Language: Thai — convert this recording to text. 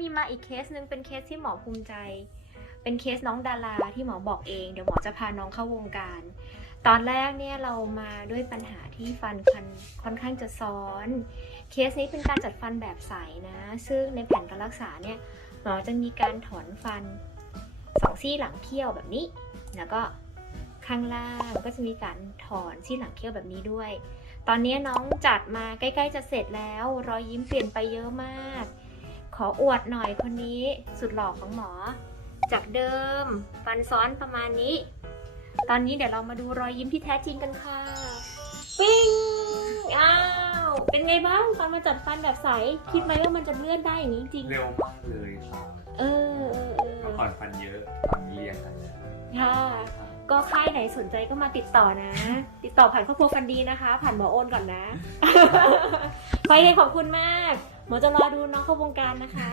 มีมาอีกเคสหนึ่งเป็นเคสที่หมอภูมิใจ เป็นเคสน้องดาราที่หมอบอกเอง เดี๋ยวหมอจะพาน้องเข้าวงการ ตอนแรกเนี่ยเรามาด้วยปัญหาที่ฟันคันค่อนข้างจะซ้อน เคสนี้เป็นการจัดฟันแบบใสนะ ซึ่งในแผนการรักษาเนี่ยหมอจะมีการถอนฟันสองซี่หลังเขี้ยวแบบนี้ แล้วก็ข้างล่างก็จะมีการถอนซี่หลังเขี้ยวแบบนี้ด้วย ตอนนี้น้องจัดมาใกล้ ๆ จะเสร็จแล้ว รอยยิ้มเปลี่ยนไปเยอะมาก ออวดหน่อยคนนี้สุดหล่อของหมอ จากเดิม ฟันซ้อนประมาณนี้ ตอนนี้เดี๋ยวเรามาดูรอยยิ้มที่แท้จริงกันค่ะ ปิ้ง อ้าว เป็นไงบ้างตอนมาจัดฟันแบบใส คิดไหมว่ามันจะเลื่อนได้อย่างนี้จริง เร็วมากเลยครับเออเออเอเมื่ออก่อนฟันเยอะตอนนี้เรียงกันแล้วค่ะ ก็ค่ายไหนสนใจก็มาติดต่อนะ ติดต่อผ่านครอบครัวฟันดีนะคะ ผ่านหมอโอนก่อนนะ ขอให้ขอบคุณมาก หมอจะรอดูน้องเข้าวงการนะคะ